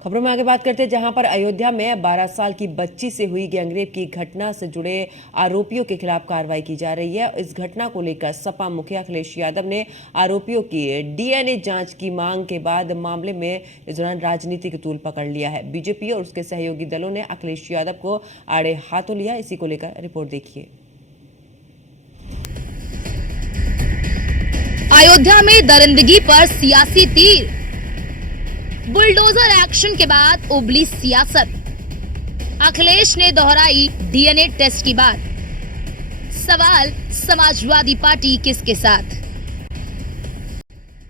खबरों में आगे बात करते हैं, जहां पर अयोध्या में 12 साल की बच्ची से हुई गैंगरेप की घटना से जुड़े आरोपियों के खिलाफ कार्रवाई की जा रही है। इस घटना को लेकर सपा मुखिया अखिलेश यादव ने आरोपियों की डीएनए जांच की मांग के बाद मामले में इस दौरान राजनीतिक तूल पकड़ लिया है। बीजेपी और उसके सहयोगी दलों ने अखिलेश यादव को आड़े हाथों लिया। इसी को लेकर रिपोर्ट देखिए। अयोध्या में दरिंदगी पर सियासी तीर, बुलडोजर एक्शन के बाद उबली सियासत। अखिलेश ने दोहराई डीएनए टेस्ट की बात। सवाल, समाजवादी पार्टी किसके साथ?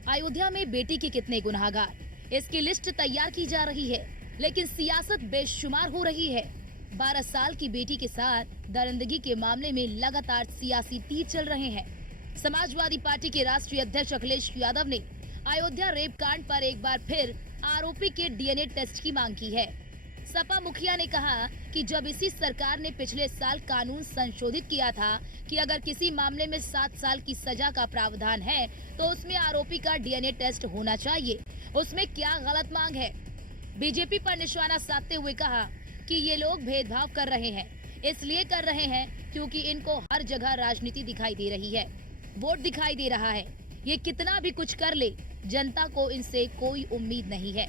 अयोध्या में बेटी के कितने गुनहगार, इसकी लिस्ट तैयार की जा रही है, लेकिन सियासत बेशुमार हो रही है। 12 साल की बेटी के साथ दरिंदगी के मामले में लगातार सियासी तीर चल रहे हैं। समाजवादी पार्टी के राष्ट्रीय अध्यक्ष अखिलेश यादव ने अयोध्या रेप कांड पर एक बार फिर आरोपी के डीएनए टेस्ट की मांग की है। सपा मुखिया ने कहा कि जब इसी सरकार ने पिछले साल कानून संशोधित किया था कि अगर किसी मामले में 7 साल की सजा का प्रावधान है तो उसमें आरोपी का डीएनए टेस्ट होना चाहिए, उसमें क्या गलत मांग है? बीजेपी पर निशाना साधते हुए कहा कि ये लोग भेदभाव कर रहे हैं, इसलिए कर रहे हैं क्योंकि इनको हर जगह राजनीति दिखाई दे रही है, वोट दिखाई दे रहा है। ये कितना भी कुछ कर ले, जनता को इनसे कोई उम्मीद नहीं है।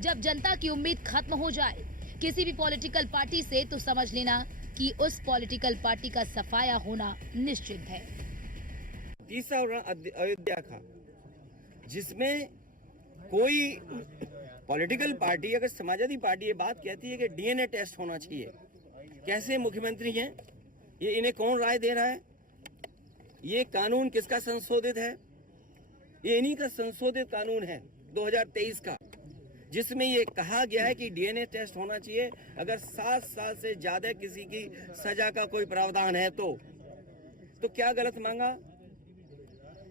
जब जनता की उम्मीद खत्म हो जाए किसी भी पॉलिटिकल पार्टी से, तो समझ लेना कि उस पॉलिटिकल पार्टी का सफाया होना निश्चित है। तीसरा अयोध्या का, जिसमें कोई पॉलिटिकल पार्टी, अगर समाजवादी पार्टी ये बात कहती है कि डीएनए टेस्ट होना चाहिए, कैसे मुख्यमंत्री हैं ये? इन्हें कौन राय दे रहा है? ये कानून किसका संशोधित है? ये इन्हीं का संशोधित कानून है 2023 का, जिसमें ये कहा गया है कि डीएनए टेस्ट होना चाहिए अगर 7 साल से ज्यादा किसी की सजा का कोई प्रावधान है तो क्या गलत मांगा?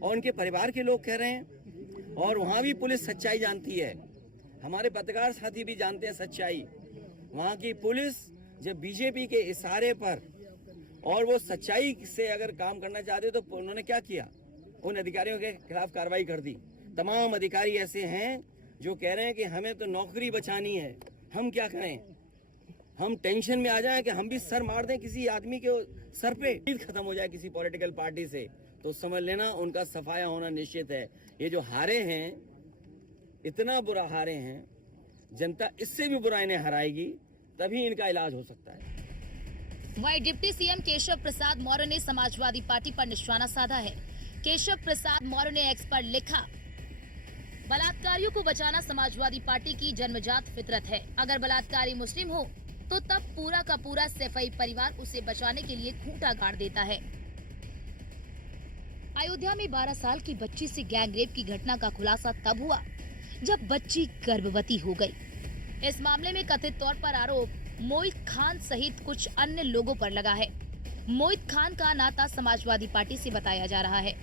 और उनके परिवार के लोग कह रहे हैं, और वहां भी पुलिस सच्चाई जानती है, हमारे पत्रकार साथी भी जानते हैं सच्चाई। वहां की पुलिस जब बीजेपी के इशारे पर और वो सच्चाई से अगर काम करना चाहते तो उन्होंने क्या किया? उन अधिकारियों के खिलाफ कार्रवाई कर दी। तमाम अधिकारी ऐसे हैं जो कह रहे हैं कि हमें तो नौकरी बचानी है, हम क्या करें? हम टेंशन में आ जाएं कि हम भी सर मार दें किसी आदमी के सर पे, खत्म हो जाए किसी पॉलिटिकल पार्टी से, तो समझ लेना उनका सफाया होना निश्चित है। ये जो हारे हैं, इतना बुरा हारे हैं, जनता इससे भी बुरा इन्हें हराएगी, तभी इनका इलाज हो सकता है। वहीं डिप्टी सीएम केशव प्रसाद मौर्य ने समाजवादी पार्टी पर निशाना साधा है। केशव प्रसाद मौर्य ने एक्स पर लिखा, बलात्कारियों को बचाना समाजवादी पार्टी की जन्मजात फितरत है। अगर बलात्कारी मुस्लिम हो तो तब पूरा का पूरा सैफई परिवार उसे बचाने के लिए खूंटा गाड़ देता है। अयोध्या में 12 साल की बच्ची से गैंगरेप की घटना का खुलासा तब हुआ जब बच्ची गर्भवती हो गई। इस मामले में कथित तौर पर आरोप मोहित खान सहित कुछ अन्य लोगों पर लगा है। मोहित खान का नाता समाजवादी पार्टी से बताया जा रहा है।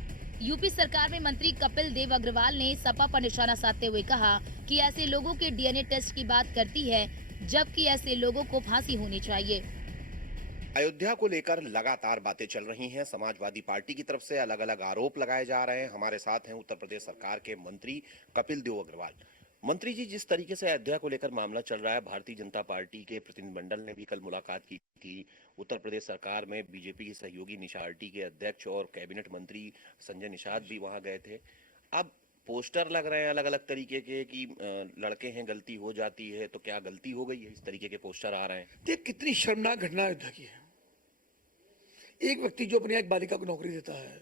यूपी सरकार में मंत्री कपिल देव अग्रवाल ने सपा पर निशाना साधते हुए कहा कि ऐसे लोगों के डीएनए टेस्ट की बात करती है, जबकि ऐसे लोगों को फांसी होनी चाहिए। अयोध्या को लेकर लगातार बातें चल रही हैं। समाजवादी पार्टी की तरफ से अलग अलग आरोप लगाए जा रहे हैं। हमारे साथ हैं उत्तर प्रदेश सरकार के मंत्री कपिल देव अग्रवाल। मंत्री जी, जिस तरीके से अयोध्या को लेकर मामला चल रहा है, भारतीय जनता पार्टी के प्रतिनिधिमंडल ने भी कल मुलाकात की थी। उत्तर प्रदेश सरकार में बीजेपी की सहयोगी निशा आरटी के अध्यक्ष और कैबिनेट मंत्री संजय निषाद भी वहां गए थे। अब पोस्टर लग रहे हैं अलग अलग तरीके के कि लड़के हैं, गलती हो जाती है, तो क्या गलती हो गई है? इस तरीके के पोस्टर आ रहे हैं। देख, कितनी शर्मनाक घटना अयोध्या की है। एक व्यक्ति जो अपनी एक बालिका को नौकरी देता है,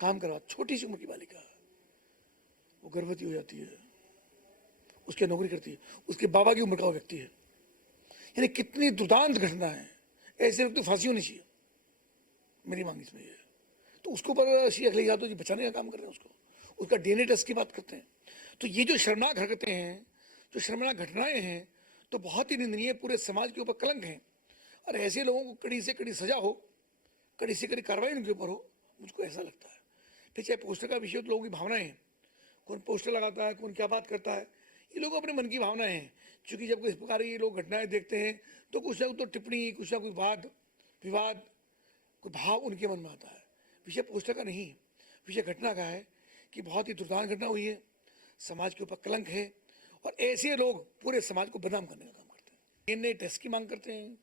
काम करवा, छोटी सी उम्र की बालिका, वो गर्भवती हो जाती है, उसकी नौकरी करती है, उसके बाबा की उम्र का वो व्यक्ति है। यानी कितनी दुर्दांत घटना है। ऐसे व्यक्ति फांसी होनी चाहिए, मेरी मांग इसमें है। तो उसको ऊपर श्री अखिलेश यादव जी बचाने का काम कर रहे हैं, उसका डीएनए टेस्ट की बात करते हैं। तो ये जो शर्मनाक हरकतें हैं, जो शर्मनाक घटनाएं हैं, तो बहुत ही निंदनीय, पूरे समाज के ऊपर कलंक हैं। और ऐसे लोगों को कड़ी से कड़ी सजा हो, कड़ी से कड़ी कार्रवाई उनके ऊपर हो, मुझको ऐसा लगता है। फिर चाहे पोस्टर का विषय, तो लोगों की भावनाएं हैं, कौन पोस्टर लगाता है, कौन क्या बात करता है, ये लोग अपने मन की भावनाएं हैं। क्योंकि जब इस प्रकार ये लोग घटनाएं देखते हैं तो कुछ ना कुछ तो टिप्पणी, कुछ ना कुछ वाद विवाद, कोई भाव उनके मन में आता है। विषय पोस्टर का नहीं, विषय घटना का है कि बहुत ही दुर्दांत घटना हुई है, समाज के ऊपर कलंक है और ऐसे लोग पूरे समाज को बदनाम करने का काम करते हैं। इन्हें टेस्ट की मांग करते हैं,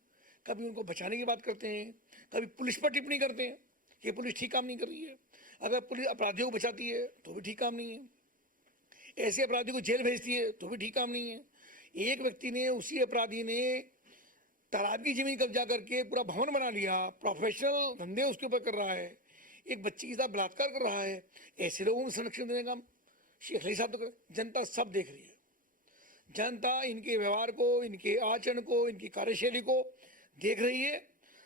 कभी उनको बचाने की बात करते हैं, कभी पुलिस पर टिप्पणी करते हैं कि पुलिस ठीक काम नहीं कर रही है। अगर पुलिस अपराधियों को बचाती है तो भी ठीक काम नहीं है, ऐसे अपराधी को जेल भेजती है तो भी ठीक काम नहीं है। एक व्यक्ति ने, उसी अपराधी ने तालाब की जमीन कब्जा करके पूरा भवन बना लिया, प्रोफेशनल धंधे उसके ऊपर कर रहा है, एक बच्ची के साथ बलात्कार कर रहा है। ऐसे लोगों को संरक्षण देने का शेख अली साहब तो कर, जनता सब देख रही है। जनता इनके व्यवहार को, इनके आचरण को, इनकी कार्यशैली को देख रही है।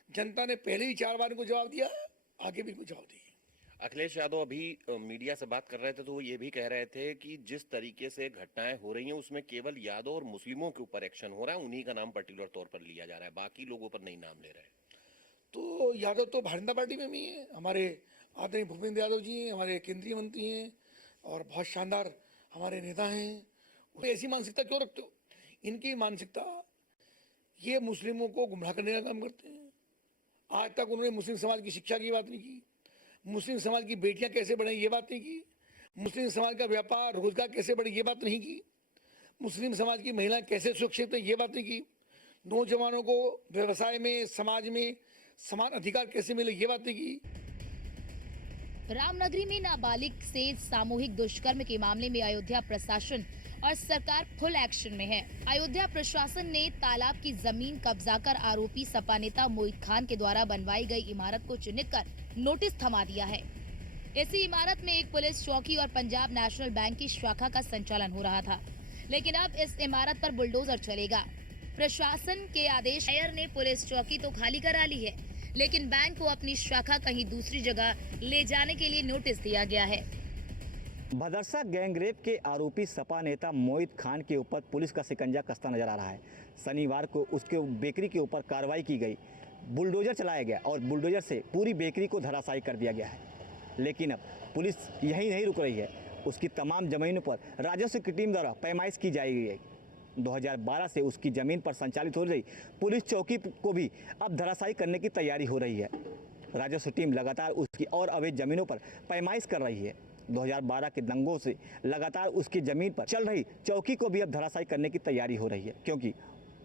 जनता ने पहले भी 4 बार इनको जवाब दिया है, आगे भी इनको जवाब देगी। अखिलेश यादव अभी मीडिया से बात कर रहे थे तो वो ये भी कह रहे थे कि जिस तरीके से घटनाएं हो रही हैं उसमें केवल यादव और मुस्लिमों के ऊपर एक्शन हो रहा है, उन्हीं का नाम पर्टिकुलर तौर पर लिया जा रहा है, बाकी लोगों पर नहीं नाम ले रहे हैं। तो यादव तो भारतीय जनता पार्टी में भी है, हमारे आदरणीय भूपेंद्र यादव जी हैं, हमारे केंद्रीय मंत्री हैं और बहुत शानदार हमारे नेता हैं। वो ऐसी मानसिकता क्यों रखते हो? इनकी मानसिकता, ये मुस्लिमों को गुमराह करने का काम करते हैं। आज तक उन्होंने मुस्लिम समाज की शिक्षा की बात नहीं की, मुस्लिम समाज की बेटियां कैसे बढ़े ये बात नहीं की, मुस्लिम समाज का व्यापार रोजगार कैसे बढ़े ये बात नहीं की, मुस्लिम समाज की महिलाएं कैसे सुरक्षित है ये बात नहीं की, नौजवानों को व्यवसाय में, समाज में समान अधिकार कैसे मिले ये बात नहीं की। रामनगरी में नाबालिग से सामूहिक दुष्कर्म के मामले में अयोध्या प्रशासन और सरकार फुल एक्शन में है। अयोध्या प्रशासन ने तालाब की जमीन कब्जा कर आरोपी सपा नेता मोहित खान के द्वारा बनवाई गई इमारत को चिन्हित कर नोटिस थमा दिया है। इसी इमारत में एक पुलिस चौकी और पंजाब नेशनल बैंक की शाखा का संचालन हो रहा था, लेकिन अब इस इमारत पर बुलडोजर चलेगा। प्रशासन के आदेश, मेयर ने पुलिस चौकी तो खाली करा ली है, लेकिन बैंक को अपनी शाखा कहीं दूसरी जगह ले जाने के लिए नोटिस दिया गया है। भदरसा गैंगरेप के आरोपी सपा नेता मोहित खान के ऊपर पुलिस का शिकंजा कसता नजर आ रहा है। शनिवार को उसके बेकरी के ऊपर कार्रवाई की गई, बुलडोजर चलाया गया और बुलडोजर से पूरी बेकरी को धराशायी कर दिया गया है। लेकिन अब पुलिस यहीं नहीं रुक रही है, उसकी तमाम जमीनों पर राजस्व की टीम द्वारा पैमाइश की जाएगी है। 2012 से उसकी ज़मीन पर संचालित हो रही पुलिस चौकी को भी अब धराशायी करने की तैयारी हो रही है। राजस्व टीम लगातार उसकी और अवैध ज़मीनों पर पैमाइश कर रही है। 2012 के दंगों से लगातार उसकी ज़मीन पर चल रही चौकी को भी अब धराशायी करने की तैयारी हो रही है, क्योंकि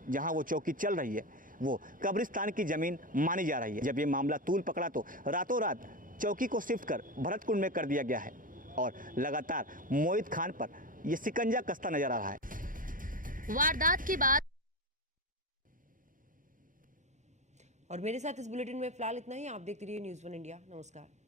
जहां वो चौकी चल रही है वो कब्रिस्तान की ज़मीन मानी जा रही है। जब ये मामला तूल पकड़ा तो रातों रात चौकी को शिफ्ट कर भरतकुंड में कर दिया गया है और लगातार मोहित खान पर ये शिकंजा कसता नजर आ रहा है। वारदात के बाद और मेरे साथ इस बुलेटिन में फिलहाल इतना ही। आप देखते रहिए न्यूज़ 1 इंडिया। नमस्कार।